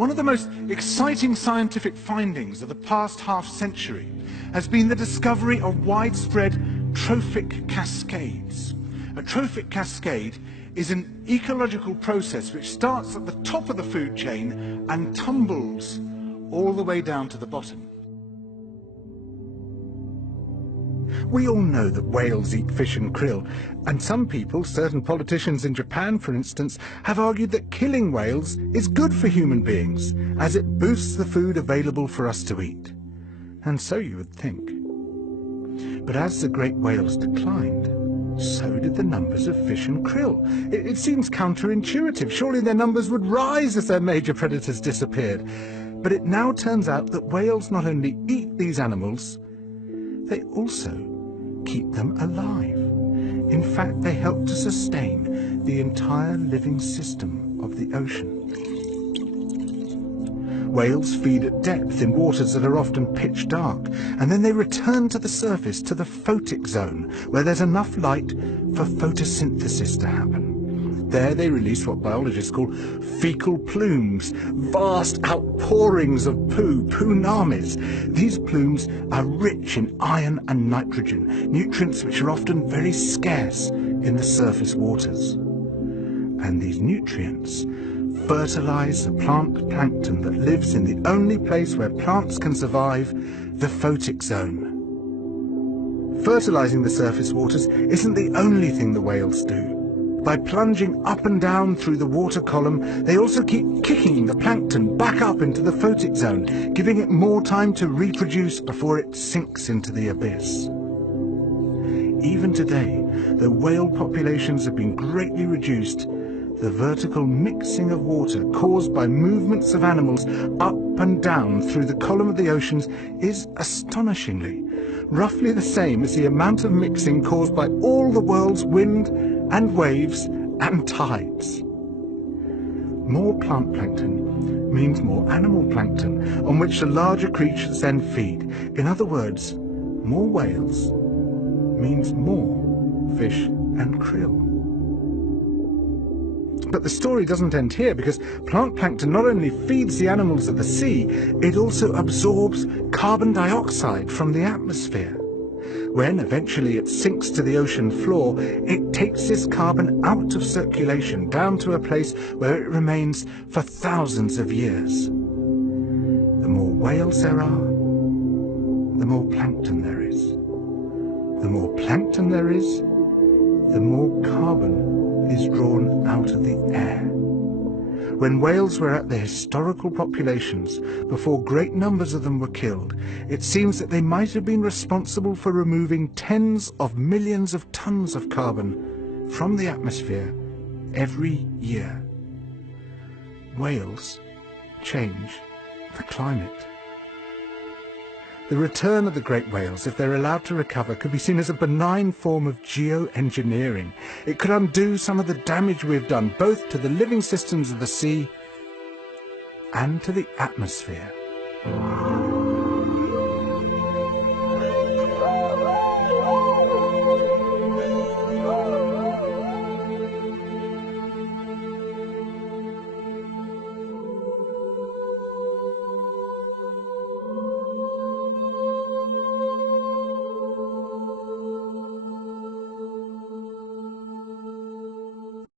One of the most exciting scientific findings of the past half-century has been the discovery of widespread trophic cascades. A trophic cascade is an ecological process which starts at the top of the food chain and tumbles all the way down to the bottom. We all know that whales eat fish and krill, and some people, certain politicians in Japan for instance, have argued that killing whales is good for human beings, as it boosts the food available for us to eat. And so you would think. But as the great whales declined, so did the numbers of fish and krill. It seems counterintuitive. Surely their numbers would rise as their major predators disappeared. But it now turns out that whales not only eat these animals, they also keep them alive. In fact, they help to sustain the entire living system of the ocean. Whales feed at depth in waters that are often pitch dark, and then they return to the surface, to the photic zone, where there's enough light for photosynthesis to happen. There they release what biologists call fecal plumes, vast outpourings of poo, punamis. These plumes are rich in iron and nitrogen, nutrients which are often very scarce in the surface waters. And these nutrients fertilize the plant plankton that lives in the only place where plants can survive, the photic zone. Fertilizing the surface waters isn't the only thing the whales do. By plunging up and down through the water column, they also keep kicking the plankton back up into the photic zone, giving it more time to reproduce before it sinks into the abyss. Even today, though whale populations have been greatly reduced, the vertical mixing of water caused by movements of animals up and down through the column of the oceans is astonishingly roughly the same as the amount of mixing caused by all the world's wind and waves and tides. More plant plankton means more animal plankton, on which the larger creatures then feed. In other words, more whales means more fish and krill. But the story doesn't end here, because plant plankton not only feeds the animals of the sea, it also absorbs carbon dioxide from the atmosphere. When eventually it sinks to the ocean floor, it takes this carbon out of circulation down to a place where it remains for thousands of years. The more whales there are, the more plankton there is. The more plankton there is, the more carbon is drawn out of the air. When whales were at their historical populations, before great numbers of them were killed, it seems that they might have been responsible for removing tens of millions of tons of carbon from the atmosphere every year. Whales change the climate. The return of the great whales, if they're allowed to recover, could be seen as a benign form of geoengineering. It could undo some of the damage we've done, both to the living systems of the sea and to the atmosphere.